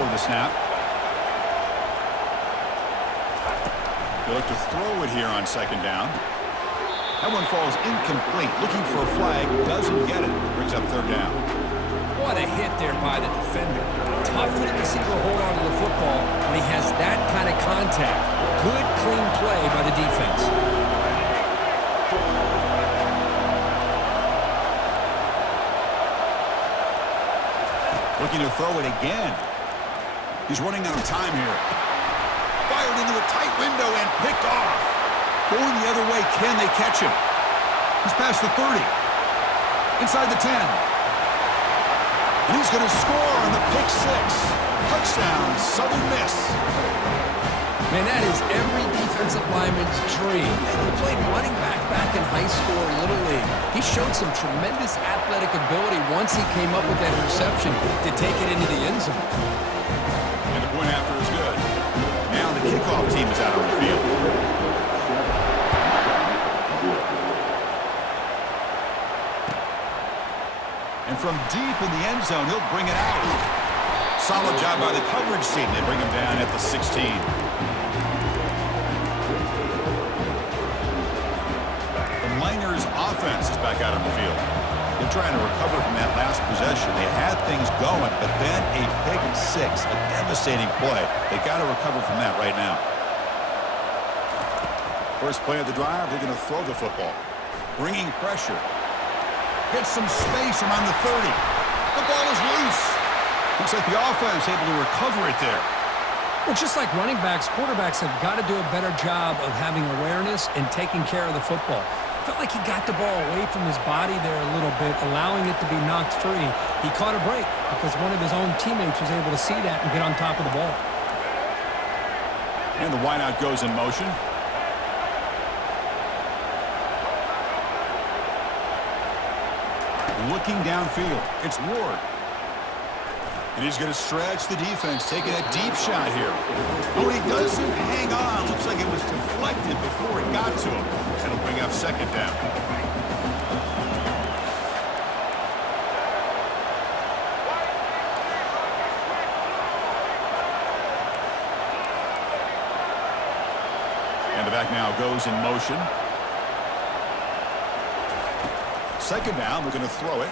before the snap. They look to throw it here on second down. That one falls incomplete. Looking for a flag. Doesn't get it. Brings up third down. What a hit there by the defender. Tough for the receiver to hold on to the football when he has that kind of contact. Good, clean play by the defense. Looking to throw it again. He's running out of time here. Fired into a tight window and picked off. Going the other way, can they catch him? He's past the 30. Inside the 10. And he's going to score on the pick six. Touchdown, Southern Miss. Man, that is every defensive lineman's dream. He played running back in high school or Little League. He showed some tremendous athletic ability once he came up with that interception to take it into the end zone. And the point after is good. Now the kickoff team is out on the field. And from deep in the end zone, he'll bring it out. Solid job by the coverage team. They bring him down at the 16. The Miners offense is back out on the field. They're trying to recover from that last possession. They had things going, but then a pick six, a devastating play. They got to recover from that right now. First play of the drive, they're going to throw the football. Bringing pressure. Gets some space around the 30. The ball is loose. Looks like the offense able to recover it there. Well, just like running backs, quarterbacks have got to do a better job of having awareness and taking care of the football. Felt like he got the ball away from his body there a little bit, allowing it to be knocked free. He caught a break because one of his own teammates was able to see that and get on top of the ball. And the wideout goes in motion. Looking downfield. It's Ward. And he's going to stretch the defense, taking a deep shot here. Oh, he doesn't hang on. Looks like it was deflected before it got to him. That'll bring up second down. And the back now goes in motion. Second down, we're going to throw it.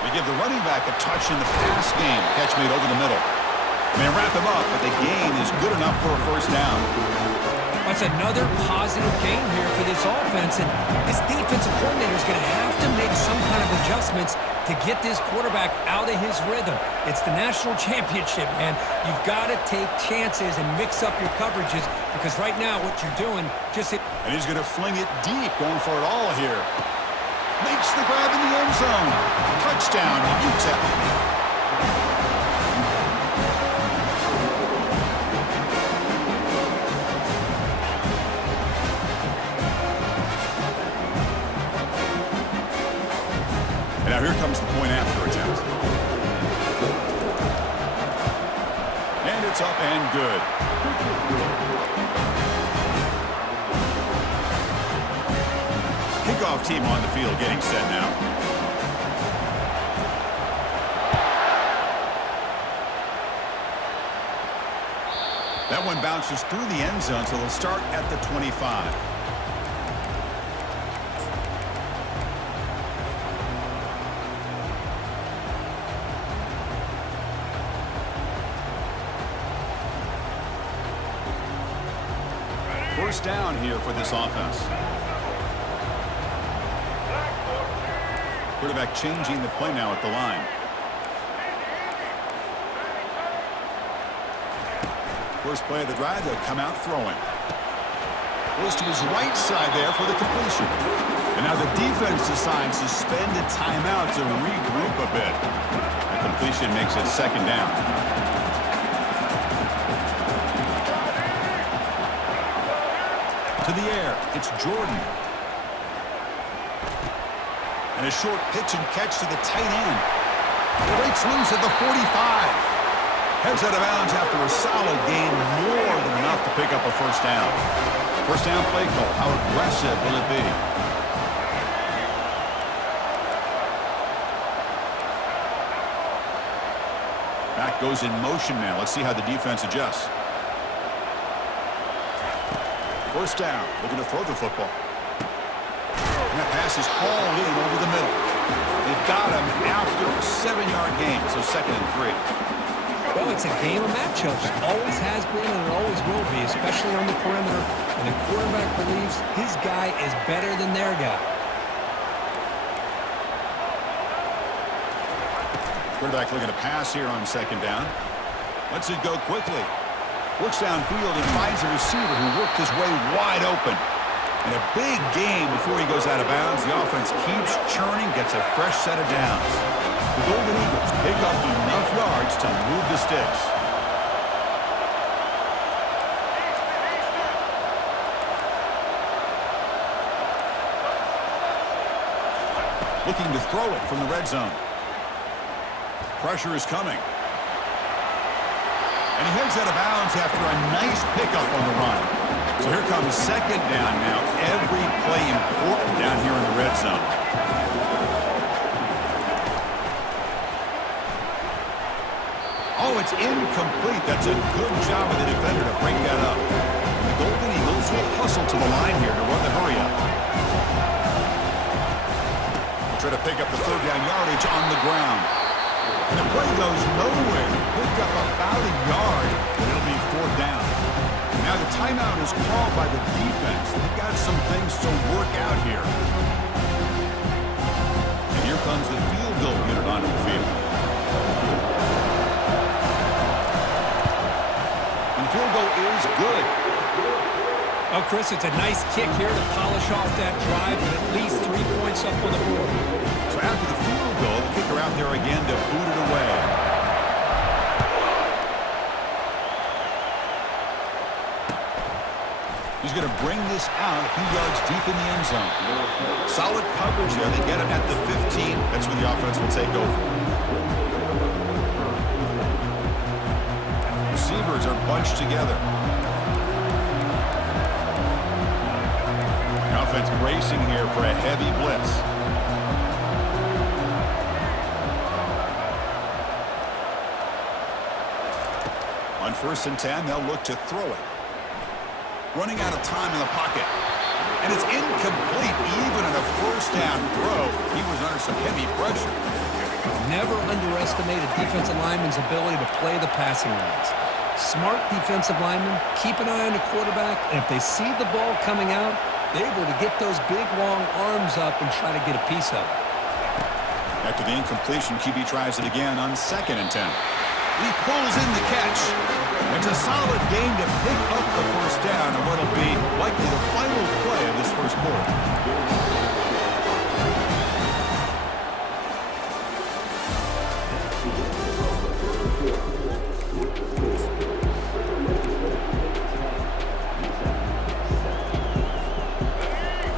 We give the running back a touch in the pass game. Catch made over the middle. They wrap him up, but the gain is good enough for a first down. That's another positive game here for this offense, and this defensive coordinator is going to have to make some kind of adjustments to get this quarterback out of his rhythm. It's the national championship, man. You've got to take chances and mix up your coverages because right now what you're doing just... And he's going to fling it deep, going for it all here. Makes the grab in the end zone. Touchdown, Utah. And now here comes the point after attempt. And it's up and good. Kickoff team on the field getting set now. That one bounces through the end zone, so they'll start at the 25. First down here for this offense. Quarterback changing the play now at the line. First play of the drive, they'll come out throwing. Goes to his right side there for the completion. And now the defense decides to spend a timeout to regroup a bit. The completion makes it second down. To the air, it's Jordan. And a short pitch and catch to the tight end. Breaks loose at the 45. Heads out of bounds after a solid gain, more than enough to pick up a first down. First down play call. How aggressive will it be? Back goes in motion now. Let's see how the defense adjusts. First down, looking to throw the football. And that pass is hauled in over the middle. They've got him after a 7-yard gain, so 2nd and 3. Well, it's a game of matchups. Always has been and it always will be, especially on the perimeter. And the quarterback believes his guy is better than their guy. Quarterback looking to pass here on 2nd down. Lets it go quickly. Looks downfield and finds a receiver who worked his way wide open. And a big game before he goes out of bounds. The offense keeps churning, gets a fresh set of downs. The Golden Eagles pick up enough yards to move the sticks. Looking to throw it from the red zone. Pressure is coming. And he heads out of bounds after a nice pickup on the run. So here comes 2nd down now. Every play important down here in the red zone. Oh, it's incomplete. That's a good job of the defender to break that up. The Golden Eagles will hustle to the line here to run the hurry up. They'll try to pick up the 3rd down yardage on the ground. And the play goes nowhere. Picked up about a yard, but it'll be 4th down. Now the timeout is called by the defense. They've got some things to work out here. And here comes the field goal unit onto the field. And the field goal is good. Oh, Chris, it's a nice kick here to polish off that drive with at least 3 points up on the board. So after the field goal, the kicker out there again to boot it away. He's going to bring this out a few yards deep in the end zone. Solid coverage there. They get him at the 15. That's where the offense will take over. Receivers are bunched together. The offense bracing here for a heavy blitz. On 1st and 10, they'll look to throw it. Running out of time in the pocket. And it's incomplete even in a 1st down throw. He was under some heavy pressure. Never underestimate a defensive lineman's ability to play the passing lanes. Smart defensive linemen keep an eye on the quarterback, and if they see the ball coming out, they're able to get those big, long arms up and try to get a piece of it. After the incompletion, QB tries it again on 2nd and 10. He pulls in the catch. It's a solid game to pick up the 1st down on what'll be likely the final play of this 1st quarter.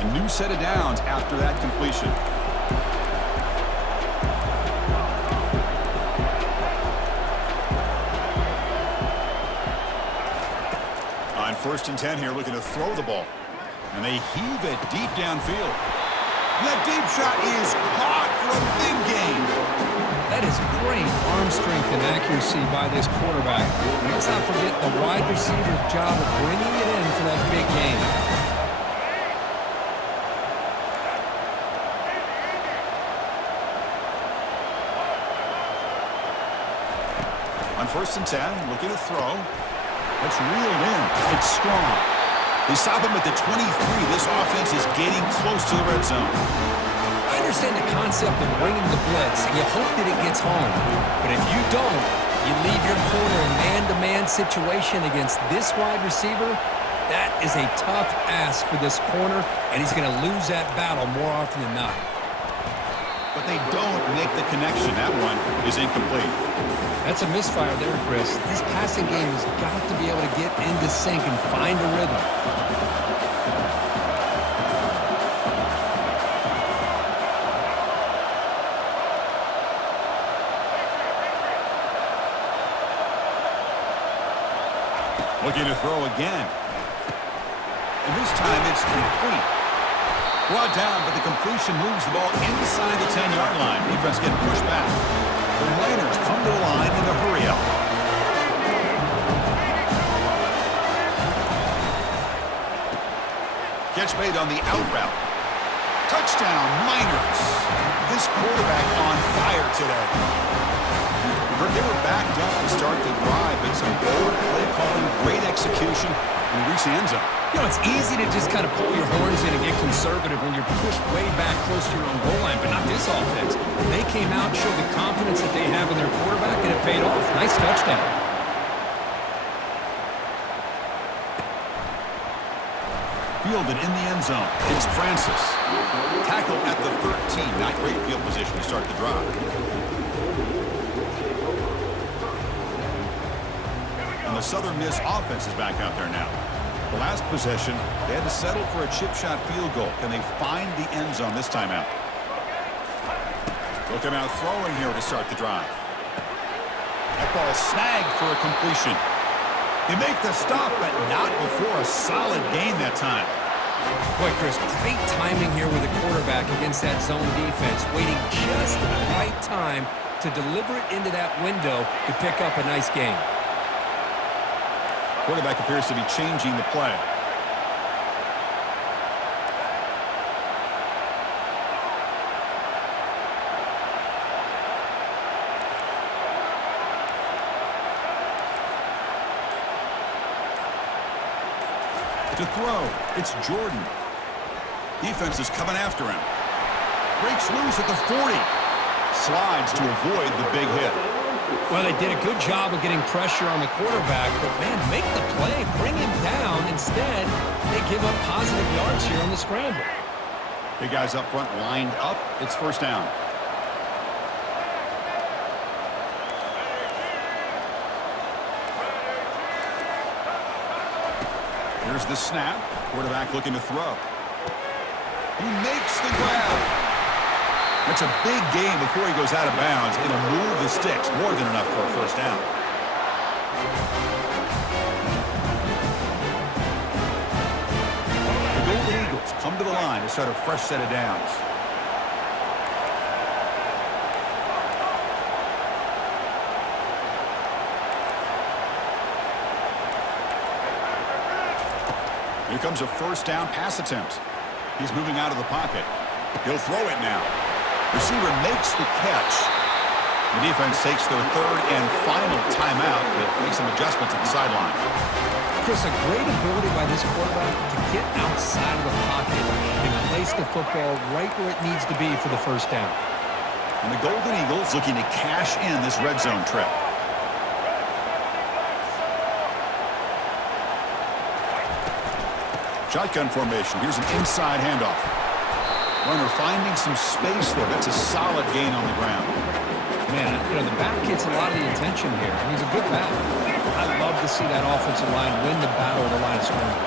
A new set of downs after that completion. On 1st and 10 here, looking to throw the ball. And they heave it deep downfield. And that deep shot is caught for a big gain. That is great arm strength and accuracy by this quarterback. Let's not forget the wide receiver's job of bringing it in for that big gain. On 1st and 10, looking to throw. It's reeled in. It's strong. They stop him at the 23. This offense is getting close to the red zone. I understand the concept of bringing the blitz, and you hope that it gets home. But if you don't, you leave your corner in man-to-man situation against this wide receiver. That is a tough ask for this corner, and he's going to lose that battle more often than not. But they don't make the connection. That one is incomplete. That's a misfire there, Chris. This passing game has got to be able to get into sync and find a rhythm. Looking to throw again. And this time it's complete. Brought down, but the completion moves the ball inside the 10-yard line. Defense getting pushed back. The Niners come to the line in the hurry-up. Catch made on the out route. Touchdown, Miners. This quarterback on fire today. They were backed up to start the drive, but some bold play calling, great execution, and reach the end zone. You know, it's easy to just kind of pull your horns in and get conservative when you're pushed way back close to your own goal line, but not this offense. They came out and showed the confidence that they have in their quarterback, and it paid off. Nice touchdown. Fielded in the end zone. It's Francis. Tackle at the 13. Not great field position to start the drive. And the Southern Miss offense is back out there now. The last possession, they had to settle for a chip shot field goal. Can they find the end zone this time out? They'll come out throwing here to start the drive. That ball snagged for a completion. They make the stop, but not before a solid gain that time. Boy, Chris, great timing here with the quarterback against that zone defense, waiting just at the right time to deliver it into that window to pick up a nice gain. Quarterback appears to be changing the play. To throw, it's Jordan. Defense is coming after him. Breaks loose at the 40. Slides to avoid the big hit. Well, they did a good job of getting pressure on the quarterback, but, man, make the play, bring him down. Instead, they give up positive yards here on the scramble. Big guys up front lined up. It's first down. Here's the snap. Quarterback looking to throw. He makes the grab. That's a big gain before he goes out of bounds. It'll move the sticks. More than enough for a first down. The Golden Eagles come to the line to start a fresh set of downs. Here comes a first down pass attempt. He's moving out of the pocket. He'll throw it now. Receiver makes the catch. The defense takes their third and final timeout to make some adjustments at the sideline. Chris, a great ability by this quarterback to get outside of the pocket and place the football right where it needs to be for the first down. And the Golden Eagles looking to cash in this red zone trip. Shotgun formation. Here's an inside handoff. Runner finding some space there. That's a solid gain on the ground. Man, you know, the back gets a lot of the attention here. He's a good back. I love to see that offensive line win the battle of the line of scrimmage.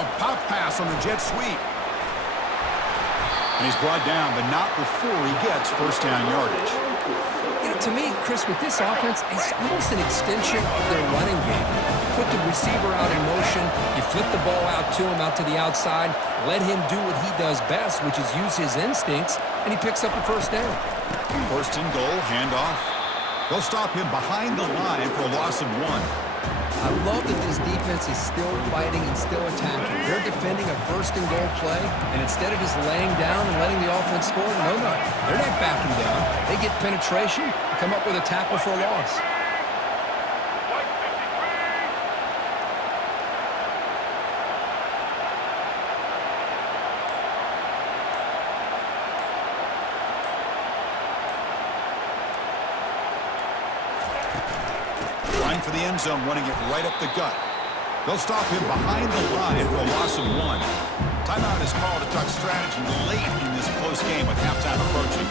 A pop pass on the jet sweep. And he's brought down, but not before he gets first down yardage. You know, to me, Chris, with this offense, it's almost an extension of their running game. You put the receiver out in motion, you flip the ball out to him, out to the outside, let him do what he does best, which is use his instincts, and he picks up a first down. First and goal, handoff. They'll stop him behind the line for a loss of 1. I love that this defense is still fighting and still attacking. They're defending a first and goal play, and instead of just laying down and letting the offense score, no. They're not backing down. They get penetration, come up with a tackle for a loss. For the end zone, running it right up the gut. They'll stop him behind the line for a loss of 1. Timeout is called to talk strategy late in this close game with halftime approaching.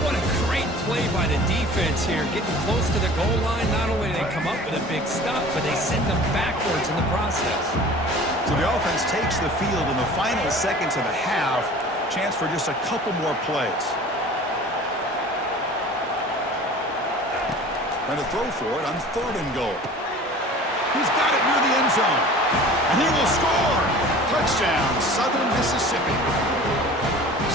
What a great play by the defense here. Getting close to the goal line, not only do they come up with a big stop, but they send them backwards in the process. So the offense takes the field in the final seconds of the half. Chance for just a couple more plays. And a throw for it on third and goal. He's got it near the end zone. And he will score. Touchdown, Southern Mississippi.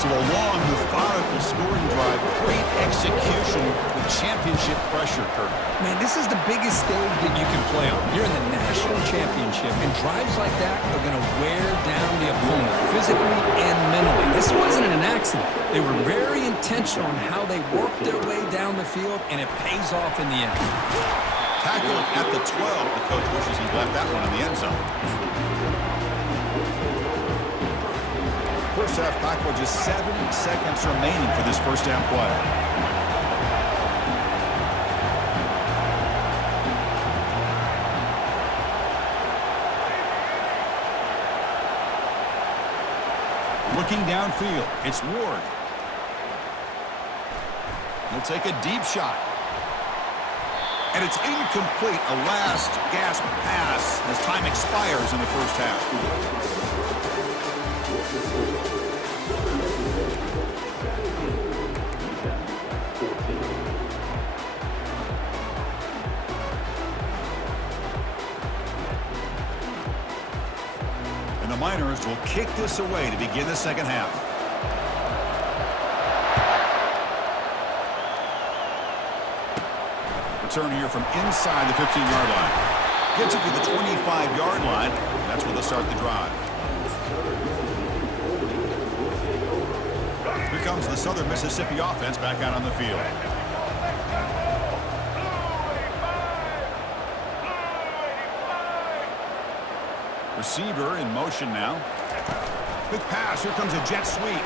So a long, methodical scoring drive. Great execution with championship pressure, Kirk. Man, this is the biggest stage that you can play on. You're in the national championship, and drives like that are going to wear down the opponent physically and mentally. This wasn't an accident. They were very intentional in how they worked their way down the field, and it pays off in the end. Tackle at the 12. The coach wishes he left that one in the end zone. First half clock with just 7 seconds remaining for this first half play. Looking downfield, it's Ward. He'll take a deep shot. And it's incomplete, a last gasp pass as time expires in the first half. And the Miners will kick this away to begin the second half. Return here from inside the 15-yard line. Gets it to the 25-yard line. And that's where they'll start the drive. Here comes the Southern Mississippi offense back out on the field. Receiver in motion now. Quick pass. Here comes a jet sweep.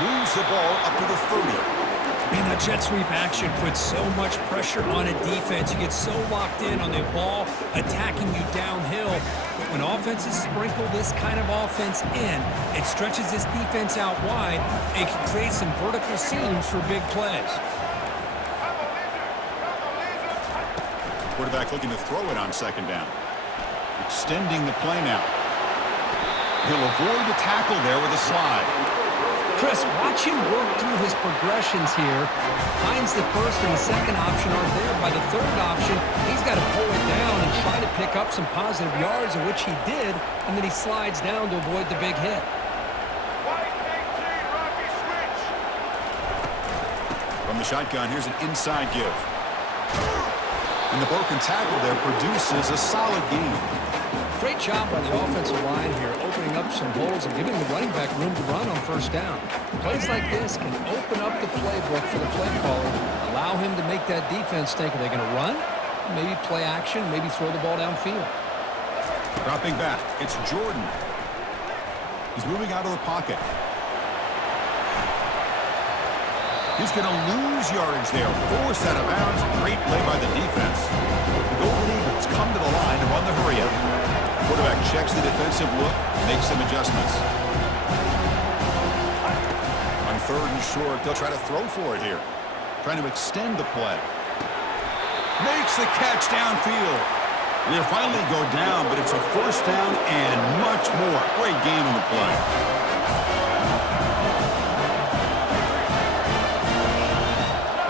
Moves the ball up to the 30. Man, that jet sweep action puts so much pressure on a defense. You get so locked in on the ball attacking you downhill. But when offenses sprinkle this kind of offense in, it stretches this defense out wide. It can create some vertical seams for big plays. Quarterback looking to throw it on second down. Extending the play now. He'll avoid the tackle there with a slide. Chris, watch him work through his progressions here. Finds the first and the second option aren't there. By the third option, he's got to pull it down and try to pick up some positive yards, of which he did, and then he slides down to avoid the big hit. From the shotgun, here's an inside give. And the broken tackle there produces a solid gain. Great job by the offensive line here, opening up some holes and giving the running back room to run on first down. Plays like this can open up the playbook for the play caller, allow him to make that defense think, are they going to run? Maybe play action, maybe throw the ball downfield. Dropping back, it's Jordan. He's moving out of the pocket. He's going to lose yardage there. Forced out of bounds. Great play by the defense. The Golden Eagles come to the line to run the hurry up. Quarterback checks the defensive look, makes some adjustments. On third and short, they'll try to throw for it here. Trying to extend the play. Makes the catch downfield. And they'll finally go down, but it's a first down and much more. Great gain on the play.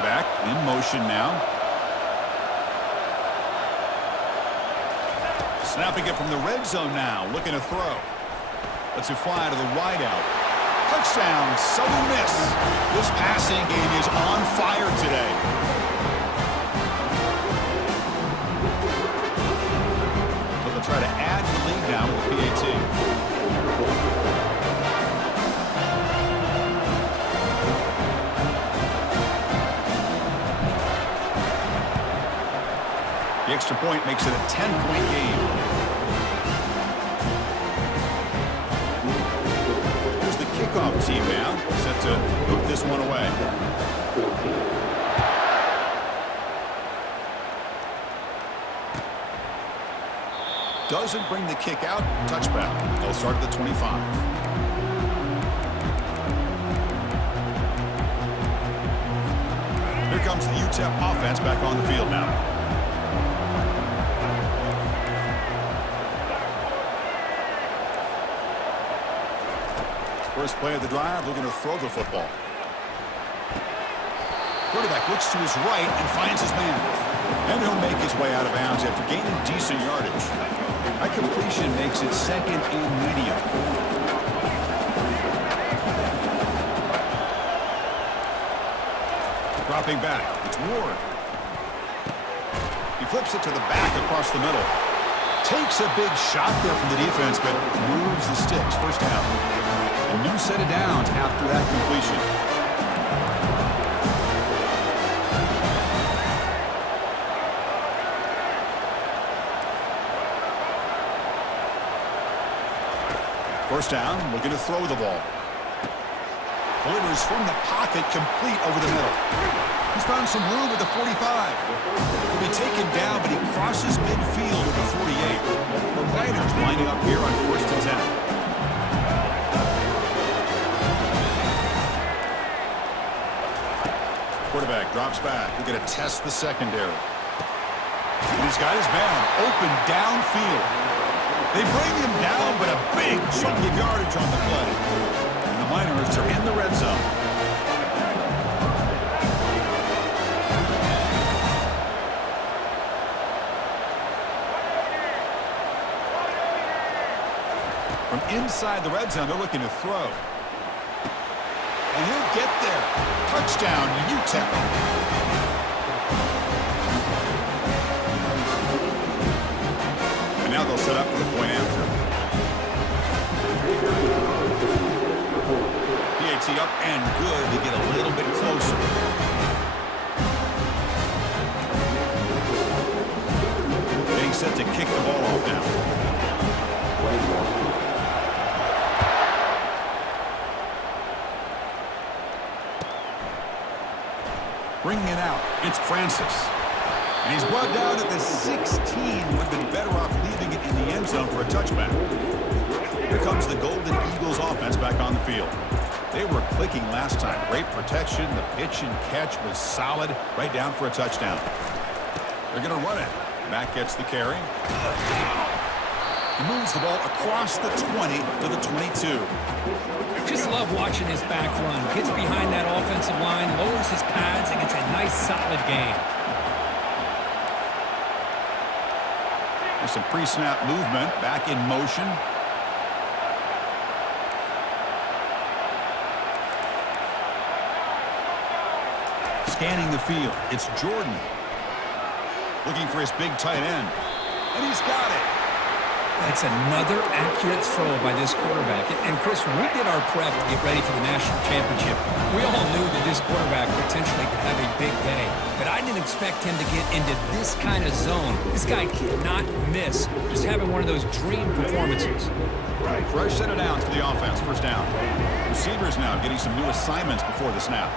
Back in motion now. Snapping it from the red zone now, looking to throw. Lets it fly to the wideout. Touchdown, Southern Miss. This passing game is on fire today. So they'll try to add the lead now with the PAT. The extra point makes it a 10-point game. Here's the kickoff team now, set to put this one away. Doesn't bring the kick out. Touchback. They'll start at the 25. Here comes the UTEP offense back on the field now. First play of the drive, looking to throw the football. Quarterback looks to his right and finds his man. And he'll make his way out of bounds after gaining decent yardage. That completion makes it second and medium. Dropping back. It's Ward. He flips it to the back across the middle. Takes a big shot there from the defense, but moves the sticks. First down. A new set of downs after that completion. First down, looking to throw the ball. Delivers from the pocket, complete over the middle. He's found some room at the 45. He'll be taken down, but he crosses midfield at the 48. The Raiders lining up here on 1st and 10. Quarterback drops back. We're going to test the secondary. And he's got his man open downfield. They bring him down, but a big chunk of yardage on the play. And the Miners are in the red zone. From inside the red zone, they're looking to throw. And he'll get there. Touchdown, UTEP. And now they'll set up for the point after. PAT up and good to get a little bit closer. Getting set to kick the ball off now. Bringing it out, it's Francis. And he's brought down at the 16. Would have been better off leaving it in the end zone for a touchback. Here comes the Golden Eagles offense back on the field. They were clicking last time. Great protection. The pitch and catch was solid. Right down for a touchdown. They're going to run it. Mack gets the carry. He moves the ball across the 20 to the 22. Just love watching his back run. Gets behind that offensive line, lowers his pads, and gets a nice, solid gain. There's some pre-snap movement. Back in motion. Scanning the field. It's Jordan. Looking for his big tight end. And he's got it. That's another accurate throw by this quarterback. And Chris, when we did our prep to get ready for the national championship, we all knew that this quarterback potentially could have a big day. But I didn't expect him to get into this kind of zone. This guy cannot miss. Just having one of those dream performances. Fresh set of downs for the offense. First down. Receivers now getting some new assignments before the snap.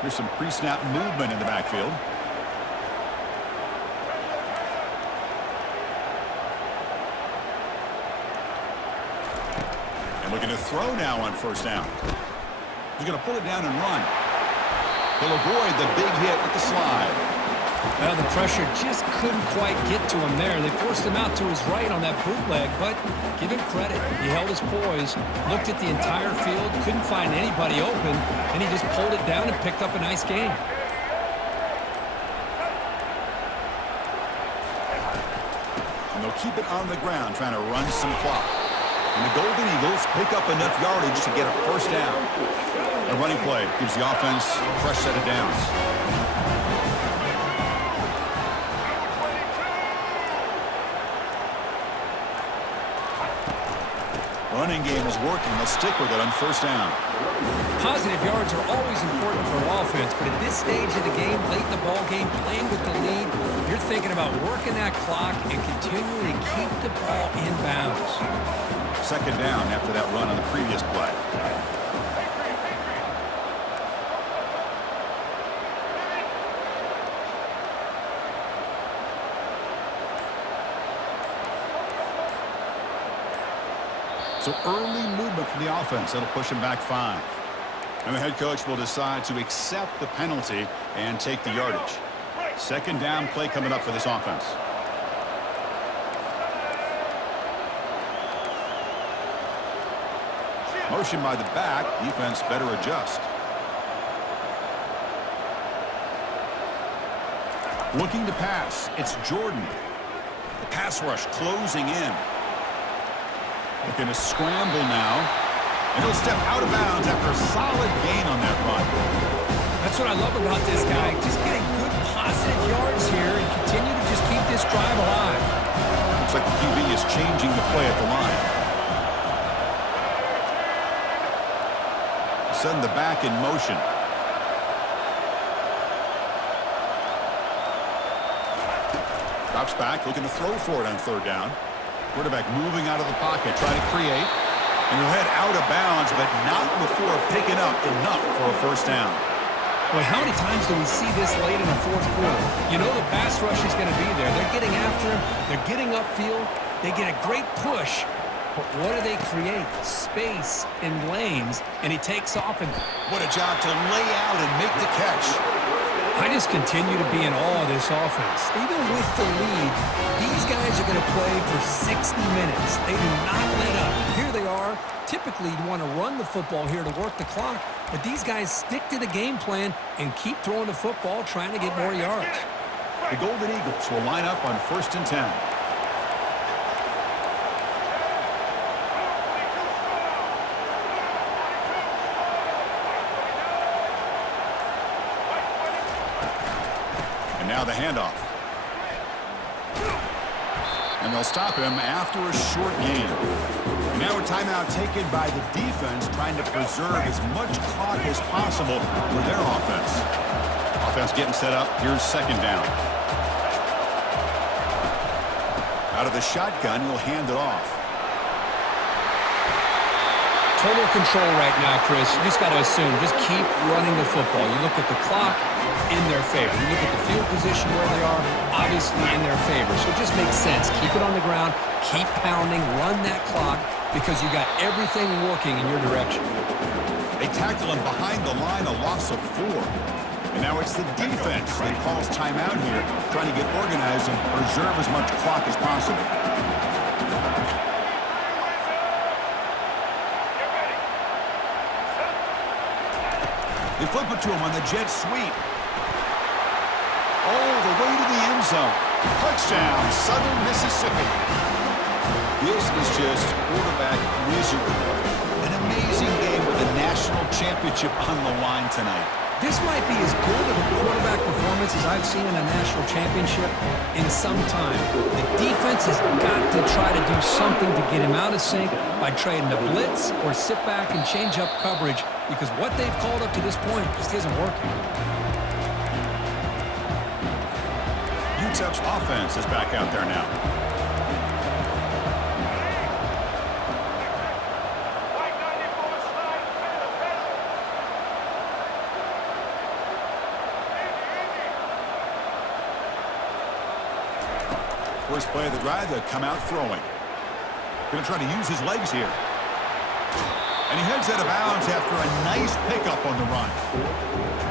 Here's some pre-snap movement in the backfield. Looking to throw now on first down. He's going to pull it down and run. He'll avoid the big hit with the slide. Well, the pressure just couldn't quite get to him there. They forced him out to his right on that bootleg, but give him credit. He held his poise, looked at the entire field, couldn't find anybody open, and he just pulled it down and picked up a nice gain. And they'll keep it on the ground, trying to run some clock. And the Golden Eagles pick up enough yardage to get a first down. The running play gives the offense a fresh set of downs. Running game is working. They'll stick with it on first down. Positive yards are always important for offense, but at this stage of the game, late in the ball game, playing with the lead, you're thinking about working that clock and continuing to keep the ball in bounds. Second down after that run on the previous play. So early movement from the offense. That'll push him back 5. And the head coach will decide to accept the penalty and take the yardage. Second down play coming up for this offense. Motion by the back. Defense better adjust. Looking to pass. It's Jordan. The pass rush closing in. Looking to scramble now. And he'll step out of bounds after a solid gain on that run. That's what I love about this guy. Just getting good positive yards here and continue to just keep this drive alive. Looks like the QB is changing the play at the line. Send the back in motion. Drops back, looking to throw for it on third down. Quarterback moving out of the pocket, trying to create. And he'll head out of bounds, but not before picking up enough for a first down. Boy, how many times do we see this late in the fourth quarter? You know the pass rush is going to be there. They're getting after him. They're getting upfield. They get a great push. But what do they create? Space in lanes, and he takes off. And what a job to lay out and make the catch. I just continue to be in awe of this offense. Even with the lead, these guys are going to play for 60 minutes. They do not let up. Here they are. Typically, you want to run the football here to work the clock, but these guys stick to the game plan and keep throwing the football, trying to get more yards. The Golden Eagles will line up on 1st and 10. And now the handoff. And they'll stop him after a short gain. And now a timeout taken by the defense, trying to preserve as much clock as possible for their offense. Offense getting set up. Here's second down. Out of the shotgun, he'll hand it off. Total control right now, Chris. You just got to assume. Just keep running the football. You look at the clock, in their favor. You look at the field position where they are, obviously in their favor. So it just makes sense. Keep it on the ground. Keep pounding. Run that clock because you got everything working in your direction. They tackle him behind the line, a loss of 4. And now it's the defense that calls timeout here, trying to get organized and preserve as much clock as possible. They flip it to him on the jet sweep. All the way to the end zone. Touchdown, Southern Mississippi. This is just quarterback misery. An amazing game with a national championship on the line tonight. This might be as good of a quarterback performance as I've seen in a national championship in some time. The defense has got to try to do something to get him out of sync by trading the blitz or sit back and change up coverage because what they've called up to this point just isn't working. UTEP's offense is back out there now. First play of the drive, they come out throwing. Going to try to use his legs here. And he heads out of bounds after a nice pickup on the run.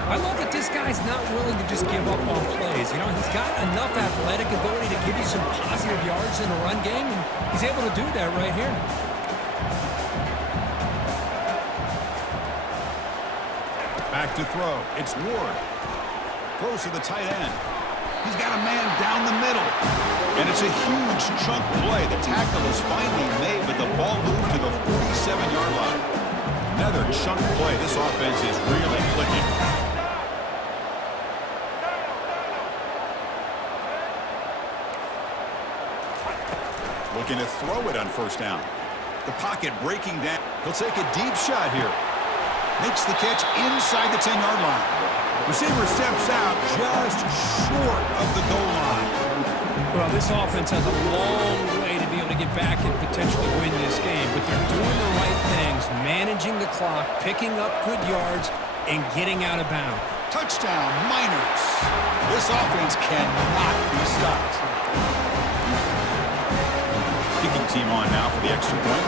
I love that this guy's not willing to just give up on plays. You know, he's got enough athletic ability to give you some positive yards in the run game, and he's able to do that right here. Back to throw. It's Ward. Throws to the tight end. He's got a man down the middle. And it's a huge chunk play. The tackle is finally made, but the ball moved to the 47-yard line. Another chunk play. This offense is really clicking. Looking to throw it on first down. The pocket breaking down. He'll take a deep shot here. Makes the catch inside the 10-yard line. Receiver steps out just short of the goal line. Well, this offense has a long way to be able to get back and potentially win this game, but they're doing the right things, managing the clock, picking up good yards, and getting out of bounds. Touchdown, Miners. This offense cannot be stopped. Kicking team on now for the extra point.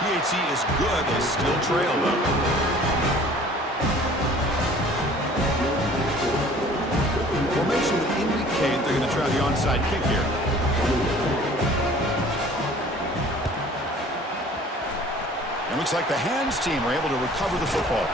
PHC is good. They still trail, though. Formation would indicate they're going to try the onside kick here. And looks like the hands team are able to recover the football.